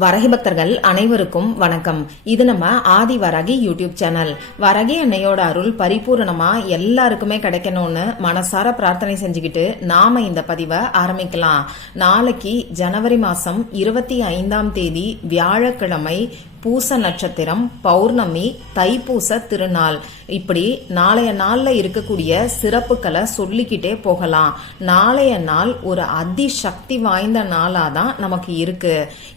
வரகி பக்தர்கள் அனைவருக்கும் வணக்கம். இது நம்ம ஆதி வரகி யூடியூப் சேனல். வரகி அன்னையோட அருள் பரிபூரணமா எல்லாருக்குமே கிடைக்கணும்னு மனசார பிரார்த்தனை செஞ்சுக்கிட்டு நாம இந்த பதிவை ஆரம்பிக்கலாம். நாளைக்கு ஜனவரி மாசம் இருபத்தி ஐந்தாம் தேதி வியாழக்கிழமை பூச நட்சத்திரம் பௌர்ணமி தைப்பூச திருநாள். இப்படி நாளைய நாளில் இருக்கக்கூடிய சிறப்புகளை சொல்லிக்கிட்டே போகலாம். நாளைய நாள் ஒரு அதிசக்தி வாய்ந்த நாளாக தான் நமக்கு இருக்கு.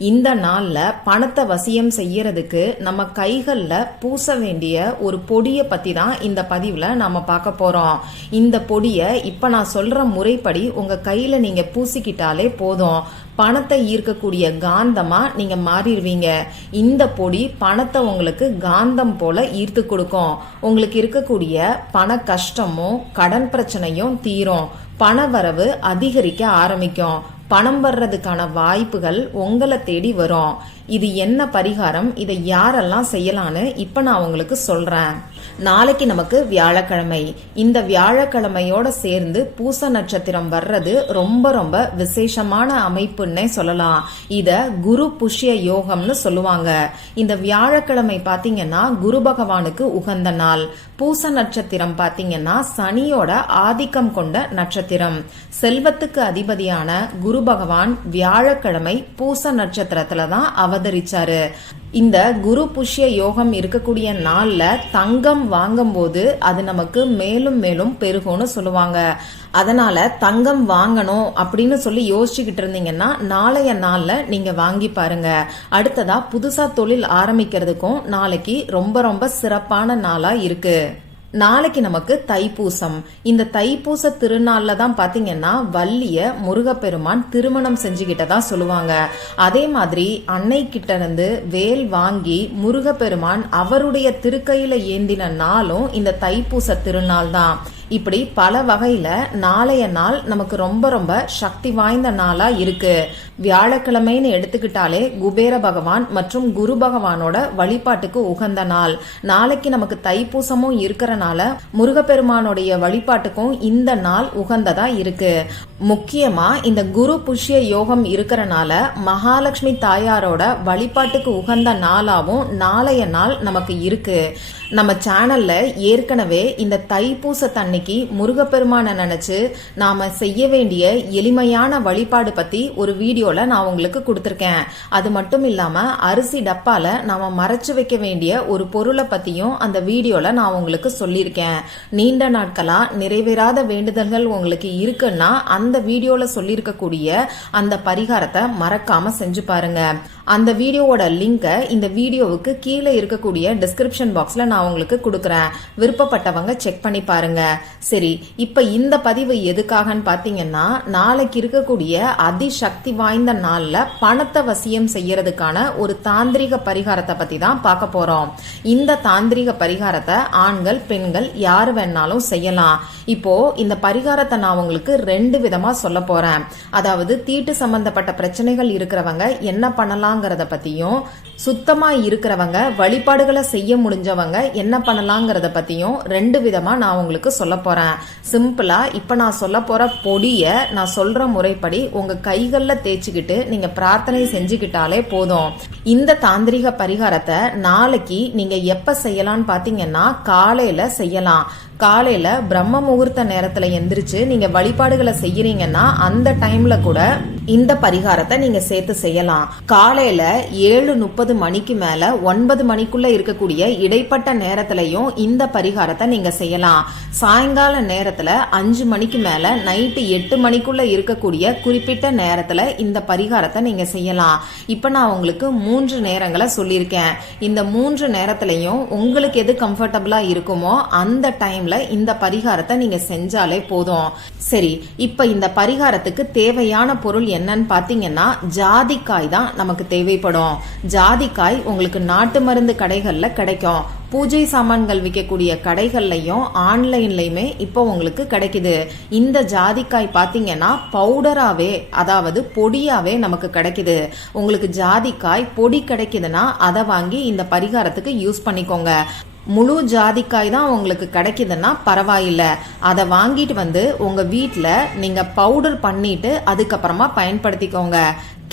இந்த நாளில் பணத்தை வசியம் செய்யறதுக்கு நம்ம கைகளில் பூச வேண்டிய ஒரு பொடியை பற்றி தான் இந்த பதிவில் நாம் பார்க்க போகிறோம் இந்த பொடியை இப்போ நான் சொல்கிற முறைப்படி உங்கள் கையில் நீங்கள் பூசிக்கிட்டாலே போதும். பணத்தை ஈர்க்கக்கூடிய காந்தமா நீங்க மாறிடுவீங்க. இந்த பொடி பணத்தை உங்களுக்கு காந்தம் போல ஈர்த்து கொடுக்கும். உங்களுக்கு இருக்கக்கூடிய பண கஷ்டமும் கடன் பிரச்சனையும் தீரும். பண வரவு அதிகரிக்க ஆரம்பிக்கும். பணம் வர்றதுக்கான வாய்ப்புகள் உங்களை தேடி வரும். இது என்ன பரிகாரம்? இதை யாரெல்லாம் செய்யலான்னு இப்ப நான் உங்களுக்கு சொல்றேன். நாளைக்கு நமக்கு வியாழக்கிழமை. இந்த வியாழக்கிழமையோட சேர்ந்து பூச நட்சத்திரம் வர்றது ரொம்ப ரொம்ப விசேஷமான அமைப்புன்னே சொல்லலாம். இத குரு புஷ்ய யோகம்னு சொல்லுவாங்க. இந்த வியாழக்கிழமை பாத்தீங்கன்னா குரு பகவானுக்கு உகந்த நாள். பூச நட்சத்திரம் பாத்தீங்கன்னா சனியோட ஆதிக்கம் கொண்ட நட்சத்திரம். செல்வத்துக்கு அதிபதியான குரு பகவான் வியாழக்கிழமை பூச நட்சத்திரத்துல தான் ஆதரிச்சாரு இந்த குரு புஷ்ய யோகம் இருக்கக்கூடிய நாள்ல தங்கம் வாங்கும்போது அது நமக்கு மேலும் மேலும் பெருகும்னு சொல்லுவாங்க. அதனால தங்கம் வாங்கணும் அப்படின்னு சொல்லி யோசிச்சுக்கிட்டு இருந்தீங்கன்னா நாளைய நாள்ல நீங்க வாங்கி பாருங்க. அடுத்ததா புதுசா தொழில் ஆரம்பிக்கிறதுக்கும் நாளைக்கு ரொம்ப ரொம்ப சிறப்பான நாளா இருக்கு. நாளைக்கு நமக்கு தைப்பூசம். இந்த தைப்பூச திருநாள்ல தான் பாத்தீங்கன்னா வள்ளிய முருகப்பெருமான் திருமணம் செஞ்சுக்கிட்டதா சொல்லுவாங்க. அதே மாதிரி அன்னை கிட்ட இருந்து வேல் வாங்கி முருகப்பெருமான் அவருடைய திருக்கையில ஏந்தின நாளும் இந்த தைப்பூச திருநாள் தான். இப்படி பல வகையில நாளைய நாள் நமக்கு ரொம்ப ரொம்ப சக்தி வாய்ந்த நாளா இருக்கு. வியாழக்கிழமைன்னு எடுத்துக்கிட்டாலே குபேர பகவான் மற்றும் குரு பகவானோட வழிபாட்டுக்கு உகந்த நாள். நாளைக்கு நமக்கு தைப்பூசமும் இருக்கிறனால முருகப்பெருமானுடைய வழிபாட்டுக்கும் இந்த நாள் உகந்ததா இருக்கு. முக்கியமா இந்த குரு புஷ்ய யோகம் இருக்கிறனால மகாலட்சுமி தாயாரோட வழிபாட்டுக்கு உகந்த நாளாவும் நாளைய நாள் நமக்கு இருக்கு. நம்ம சேனல்ல ஏற்கனவே இந்த தைப்பூச தண்ணி அன்னைக்கு முருகப்பெருமான நினைச்சு நாம செய்ய வேண்டிய எளிமையான வழிபாடு பத்தி ஒரு வீடியோல நான் உங்களுக்கு கொடுத்துருக்கேன். அது மட்டும் இல்லாம அரிசி டப்பால நாம மறைச்சு வைக்க வேண்டிய ஒரு பொருளை பத்தியும் அந்த வீடியோல நான் உங்களுக்கு சொல்லியிருக்கேன். நீண்ட நாட்களா நிறைவேறாத வேண்டுதல்கள் உங்களுக்கு இருக்குன்னா அந்த வீடியோல சொல்லியிருக்கக்கூடிய அந்த பரிகாரத்தை மறக்காம செஞ்சு பாருங்க. அந்த வீடியோவோட லிங்கை இந்த வீடியோவுக்கு கீழே இருக்கக்கூடிய டிஸ்கிரிப்ஷன் பாக்ஸில் நான் உங்களுக்கு கொடுக்குறேன். விருப்பப்பட்டவங்க செக் பண்ணி பாருங்க. சரி இப்போ இந்த பதிவு எதுக்காகன்னு பார்த்தீங்கன்னா நாளைக்கு இருக்கக்கூடிய அதிசக்தி வாய்ந்த நாளில் பணத்தை வசியம் செய்யறதுக்கான ஒரு தாந்திரிக பரிகாரத்தை பற்றி தான் பார்க்க போகிறோம் இந்த தாந்திரிக பரிகாரத்தை ஆண்கள் பெண்கள் யார் வேணாலும் செய்யலாம். இப்போ இந்த பரிகாரத்தை நான் உங்களுக்கு ரெண்டு விதமாக சொல்ல போகிறேன் அதாவது தீட்டு சம்பந்தப்பட்ட பிரச்சனைகள் இருக்கிறவங்க என்ன பண்ணலாம் பண்ணலாங்கிறத பத்தியும் சுத்தமா இருக்கிறவங்க வழிபாடுகளை செய்ய முடிஞ்சவங்க என்ன பண்ணலாங்கிறத பத்தியும் ரெண்டு விதமா நான் உங்களுக்கு சொல்ல போறேன். சிம்பிளா இப்ப நான் சொல்ல போற பொடிய நான் சொல்ற முறைப்படி உங்க கைகள்ல தேய்ச்சிக்கிட்டு நீங்க பிரார்த்தனை செஞ்சுக்கிட்டாலே போதும். இந்த தாந்திரிக பரிகாரத்தை நாளைக்கு நீங்க எப்ப செய்யலாம்னு பாத்தீங்கன்னா காலையில செய்யலாம். காலையில பிரம்ம முகூர்த்த நேரத்துல எந்திரிச்சு நீங்க வழிபாடுகளை செய்யறீங்கன்னா அந்த டைம்ல கூட இந்த பரிகாரத்தை நீங்க சேர்த்து செய்யலாம். காலையில ஏழு முப்பது மணிக்கு மேல ஒன்பது மணிக்குள்ள இருக்கக்கூடிய இடைப்பட்ட நேரத்திலையும் இந்த பரிகாரத்தை நீங்க செய்யலாம். சாயங்கால நேரத்துல அஞ்சு மணிக்கு மேல நைட்டு எட்டு மணிக்குள்ள இருக்கக்கூடிய குறிப்பிட்ட நேரத்துல இந்த பரிகாரத்தை நீங்க செய்யலாம். இப்ப நான் உங்களுக்கு மூன்று நேரங்களை சொல்லியிருக்கேன். இந்த மூன்று நேரத்திலையும் உங்களுக்கு எது கம்ஃபர்டபுளா இருக்குமோ அந்த டைம்ல இந்த பரிகாரத்தை நீங்க செஞ்சாலே போதும். சரி இப்ப இந்த பரிகாரத்துக்கு தேவையான பொருள் என்னன்னு பாத்தீங்கன்னா ஜாதிக்காய் தான் நமக்கு தேவைப்படும். ஜாதிக்காய் உங்களுக்கு நாட்டு மருந்து கடைகள்ல கிடைக்கும். பூஜை சாமான்கள் விற்கக்கூடிய கடைகள்லையும் ஆன்லைன்லயுமே இப்போ உங்களுக்கு கிடைக்குது. இந்த ஜாதிக்காய் பாத்தீங்கன்னா பவுடராகவே அதாவது பொடியாவே நமக்கு கிடைக்குது. உங்களுக்கு ஜாதிக்காய் பொடி கிடைக்குதுன்னா அதை வாங்கி இந்த பரிகாரத்துக்கு யூஸ் பண்ணிக்கோங்க. முழு ஜாதிக்காய் தான் உங்களுக்கு கிடைக்குதுன்னா பரவாயில்ல. அதை வாங்கிட்டு வந்து உங்க வீட்டில் நீங்க பவுடர் பண்ணிட்டு அதுக்கப்புறமா பயன்படுத்திக்கோங்க.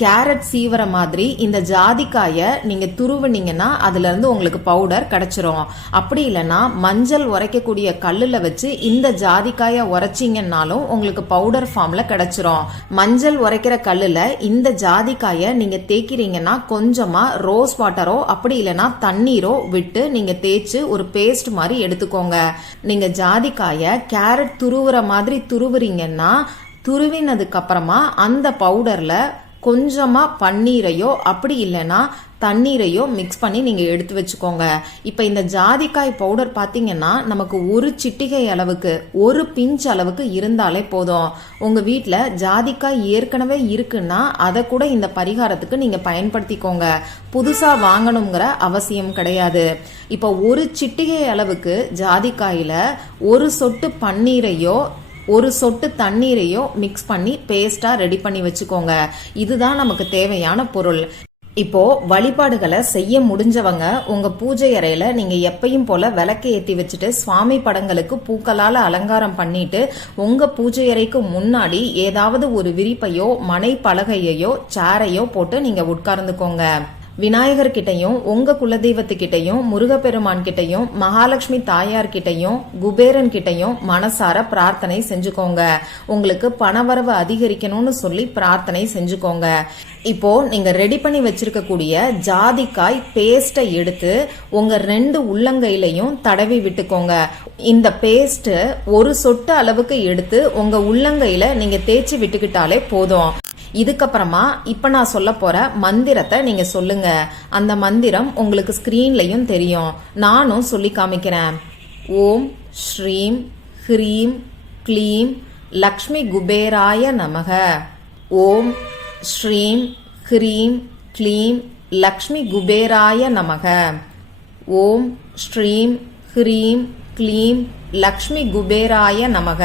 கேரட் சீவர மாதிரி இந்த ஜாதிக்காயை நீங்க துருவுனீங்கன்னா அதுல இருந்து உங்களுக்கு பவுடர் கிடைச்சிரும். அப்படி இல்லைன்னா மஞ்சள் உரைக்கக்கூடிய கல்லுல வச்சு இந்த ஜாதிக்காயை உரைச்சிங்கன்னாலும் உங்களுக்கு பவுடர் ஃபார்ம்ல கிடைச்சிரும். மஞ்சள் உரைக்கிற கல்லுல இந்த ஜாதிக்காயை நீங்க தேய்க்கிறீங்கன்னா கொஞ்சமா ரோஸ் வாட்டரோ அப்படி இல்லைன்னா தண்ணீரோ விட்டு நீங்க தேய்ச்சு ஒரு பேஸ்ட் மாதிரி எடுத்துக்கோங்க. நீங்க ஜாதிக்காயை கேரட் துருவுற மாதிரி துருவுறீங்கன்னா துருவினதுக்கு அப்புறமா அந்த பவுடர்ல கொஞ்சமா பன்னீரையோ அப்படி இல்லைன்னா தண்ணீரையோ மிக்ஸ் பண்ணி நீங்க எடுத்து வச்சுக்கோங்க. இப்ப இந்த ஜாதிக்காய் பவுடர் பாத்தீங்கன்னா நமக்கு ஒரு சிட்டிகை அளவுக்கு ஒரு பிஞ்ச் அளவுக்கு இருந்தாலே போதும். உங்க வீட்டில் ஜாதிக்காய் ஏற்கனவே இருக்குன்னா அதை கூட இந்த பரிகாரத்துக்கு நீங்க பயன்படுத்திக்கோங்க. புதுசா வாங்கணுங்கிற அவசியம் கிடையாது. இப்ப ஒரு சிட்டிகை அளவுக்கு ஜாதிக்காயில ஒரு சொட்டு பன்னீரையோ ஒரு சொட்டு தண்ணீரையோ மிக்ஸ் பண்ணி பேஸ்டா ரெடி பண்ணி வச்சுக்கோங்க. இதுதான் நமக்கு தேவையான பொருள். இப்போ வழிபாடுகளை செய்ய முடிஞ்சவங்க உங்க பூஜை அறையில நீங்க எப்பயும் போல விளக்கு ஏத்தி வச்சுட்டு சுவாமி படங்களுக்கு பூக்களால அலங்காரம் பண்ணிட்டு உங்க பூஜை அறைக்கு முன்னாடி ஏதாவது ஒரு விரிப்பையோ மனை பலகையையோ சேரையோ போட்டு நீங்க உட்கார்ந்துக்கோங்க. விநாயகர் கிட்டையும் உங்க குலதெய்வத்துக்கிட்டையும் முருகப்பெருமான் கிட்டையும் மகாலட்சுமி தாயார் கிட்டையும் குபேரன் கிட்டையும் மனசார பிரார்த்தனை செஞ்சுக்கோங்க. உங்களுக்கு பணவரவு அதிகரிக்கணும்னு சொல்லி பிரார்த்தனை செஞ்சுக்கோங்க. இப்போ நீங்க ரெடி பண்ணி வச்சிருக்கக்கூடிய ஜாதிக்காய் பேஸ்ட்டை எடுத்து உங்க ரெண்டு உள்ளங்கையிலையும் தடவி விட்டுக்கோங்க. இந்த பேஸ்ட் ஒரு சொட்டு அளவுக்கு எடுத்து உங்க உள்ளங்கையில நீங்க தேய்ச்சி விட்டுக்கிட்டாலே போதும். இதுக்கப்புறமா இப்போ நான் சொல்ல போற மந்திரத்தை நீங்க சொல்லுங்க. அந்த மந்திரம் உங்களுக்கு ஸ்கிரீன்லயும் தெரியும். நானும் சொல்லி காமிக்கிறேன். ஓம் ஸ்ரீம் ஹ்ரீம் க்ளீம் லக்ஷ்மி குபேராய நமக. ஓம் ஸ்ரீம் ஹ்ரீம் க்ளீம் லக்ஷ்மி குபேராய நமக. ஓம் ஸ்ரீம் ஹ்ரீம் க்ளீம் லக்ஷ்மி குபேராய நமக.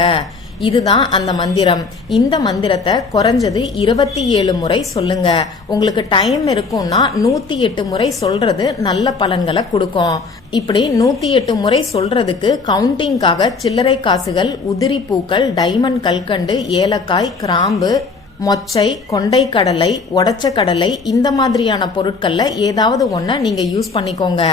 இதுதான் அந்த மந்திரம். இந்த மந்திரத்தை குறைஞ்சது இருபத்தி ஏழு முறை சொல்லுங்க. உங்களுக்கு டைம் இருக்கும்னா நூத்தி எட்டு முறை சொல்றது நல்ல பலன்களை கொடுக்கும். இப்படி நூத்தி எட்டு முறை சொல்றதுக்கு கவுண்டிங்காக சில்லறை காசுகள் உதிரி பூக்கள் டைமண்ட் கல்கண்டு ஏலக்காய் கிராம்பு மொச்சை கொண்டை கடலை உடச்ச கடலை இந்த மாதிரியான பொருட்கள்ல ஏதாவது ஒன்ன நீங்க யூஸ் பண்ணிக்கோங்க.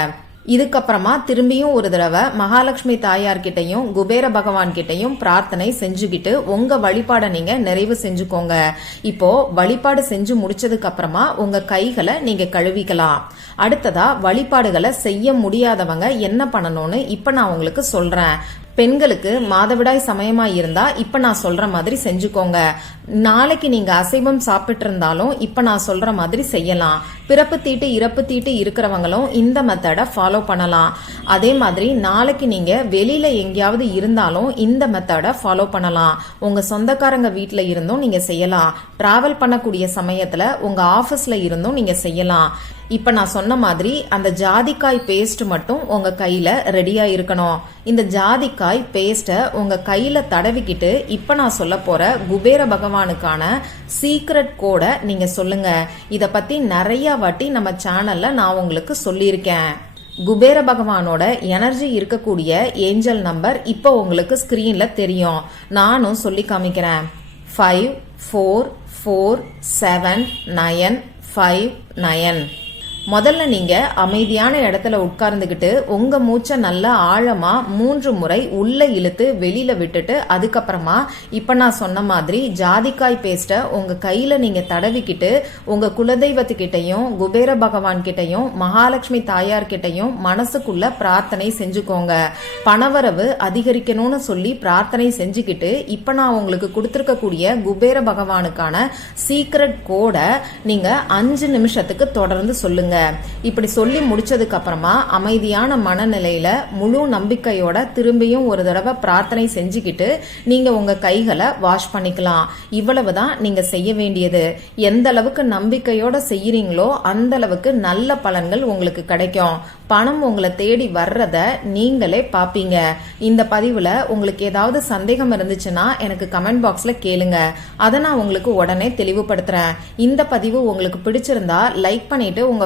இதுக்கப்புறமா திரும்பியும் ஒரு தடவை மகாலட்சுமி தாயார்கிட்டையும் குபேர பகவான் கிட்டையும் பிரார்த்தனை செஞ்சுக்கிட்டு உங்க வழிபாடை நீங்க நிறைவு செஞ்சுக்கோங்க. இப்போ வழிபாடு செஞ்சு முடிச்சதுக்கு அப்புறமா உங்க கைகளை நீங்க கழுவிக்கலாம். அடுத்ததா வழிபாடுகளை செய்ய முடியாதவங்க என்ன பண்ணணும்னு இப்ப நான் உங்களுக்கு சொல்றேன். பெண்களுக்கு மாதவிடாய் சமயமாக இருந்தா இப்ப நான் சொல்ற மாதிரி செஞ்சுக்கோங்க. நாளைக்கு நீங்க அசைவம் சாப்பிட்டு இருந்தாலும் இப்ப நான் சொல்ற மாதிரி செய்யலாம். பிறப்பு தீட்டு இறப்பு தீட்டு இருக்கிறவங்களும் இந்த மெத்தடை ஃபாலோ பண்ணலாம். அதே மாதிரி நாளைக்கு நீங்க வெளியில எங்கேயாவது இருந்தாலும் இந்த மெத்தடை ஃபாலோ பண்ணலாம். உங்க சொந்தக்காரங்க வீட்டில் இருந்தும் நீங்க செய்யலாம். டிராவல் பண்ணக்கூடிய சமயத்துல உங்க ஆபீஸ்ல இருந்தும் நீங்க செய்யலாம். இப்போ நான் சொன்ன மாதிரி அந்த ஜாதிக்காய் பேஸ்ட் மட்டும் உங்க கையில ரெடியா இருக்கணும். இந்த ஜாதிக்காய் பேஸ்ட்டை உங்க கையில தடவிக்கிட்டு இப்போ நான் சொல்ல போற குபேர பகவானுக்கான சீக்ரெட் கோடை நீங்க சொல்லுங்க. இத பத்தி நிறைய வாட்டி நம்ம சேனல்ல நான் உங்களுக்கு சொல்லியிருக்கேன். குபேர பகவானோட எனர்ஜி இருக்கக்கூடிய ஏஞ்சல் நம்பர் இப்போ உங்களுக்கு ஸ்கிரீன்ல தெரியும். நானும் சொல்லி காமிக்கிறேன். Five four four seven nine five nine முதல்ல நீங்க அமைதியான இடத்துல உட்கார்ந்துகிட்டு உங்க மூச்சை நல்லா ஆழமா மூன்று முறை உள்ள இழுத்து வெளியில விட்டுட்டு அதுக்கப்புறமா இப்ப நான் சொன்ன மாதிரி ஜாதிக்காய் பேஸ்ட உங்க கையில நீங்க தடவிக்கிட்டு உங்க குலதெய்வத்துக்கிட்டையும் குபேர பகவான் கிட்டையும் மகாலட்சுமி தாயார் கிட்டையும் மனசுக்குள்ள பிரார்த்தனை செஞ்சுக்கோங்க. பணவரவு அதிகரிக்கணும்னு சொல்லி பிரார்த்தனை செஞ்சுக்கிட்டு இப்ப நான் உங்களுக்கு கொடுத்துருக்கக்கூடிய குபேர பகவானுக்கான சீக்ரெட் கோட நீங்க அஞ்சு நிமிஷத்துக்கு தொடர்ந்து சொல்லுங்க. இப்படி சொல்லி முடிச்சதுக்கு அப்புறமா அமைதியான மனநிலையில முழு நம்பிக்கையோட திரும்பியும் ஒரு தடவை பிரார்த்தனை செஞ்சுக்கிட்டு நீங்க உங்க கைகளை வாஷ் பண்ணிக்கலாம். இவ்வளவுதான் நீங்க செய்ய வேண்டியது. எந்த அளவுக்கு நம்பிக்கையோட செய்யறீங்களோ அந்த அளவுக்கு நல்ல பலன்கள் உங்களுக்கு கிடைக்கும். பணம் உங்களை தேடி வர்றத நீங்களே பாப்பீங்க. இந்த பதிவுல உங்களுக்கு ஏதாவது சந்தேகம் இருந்துச்சுன்னா எனக்கு கமெண்ட் பாக்ஸ்ல கேளுங்க. அதை நான் உங்களுக்கு உடனே தெளிவுபடுத்துறேன். இந்த பதிவு உங்களுக்கு பிடிச்சிருந்தா லைக் பண்ணிட்டு உங்க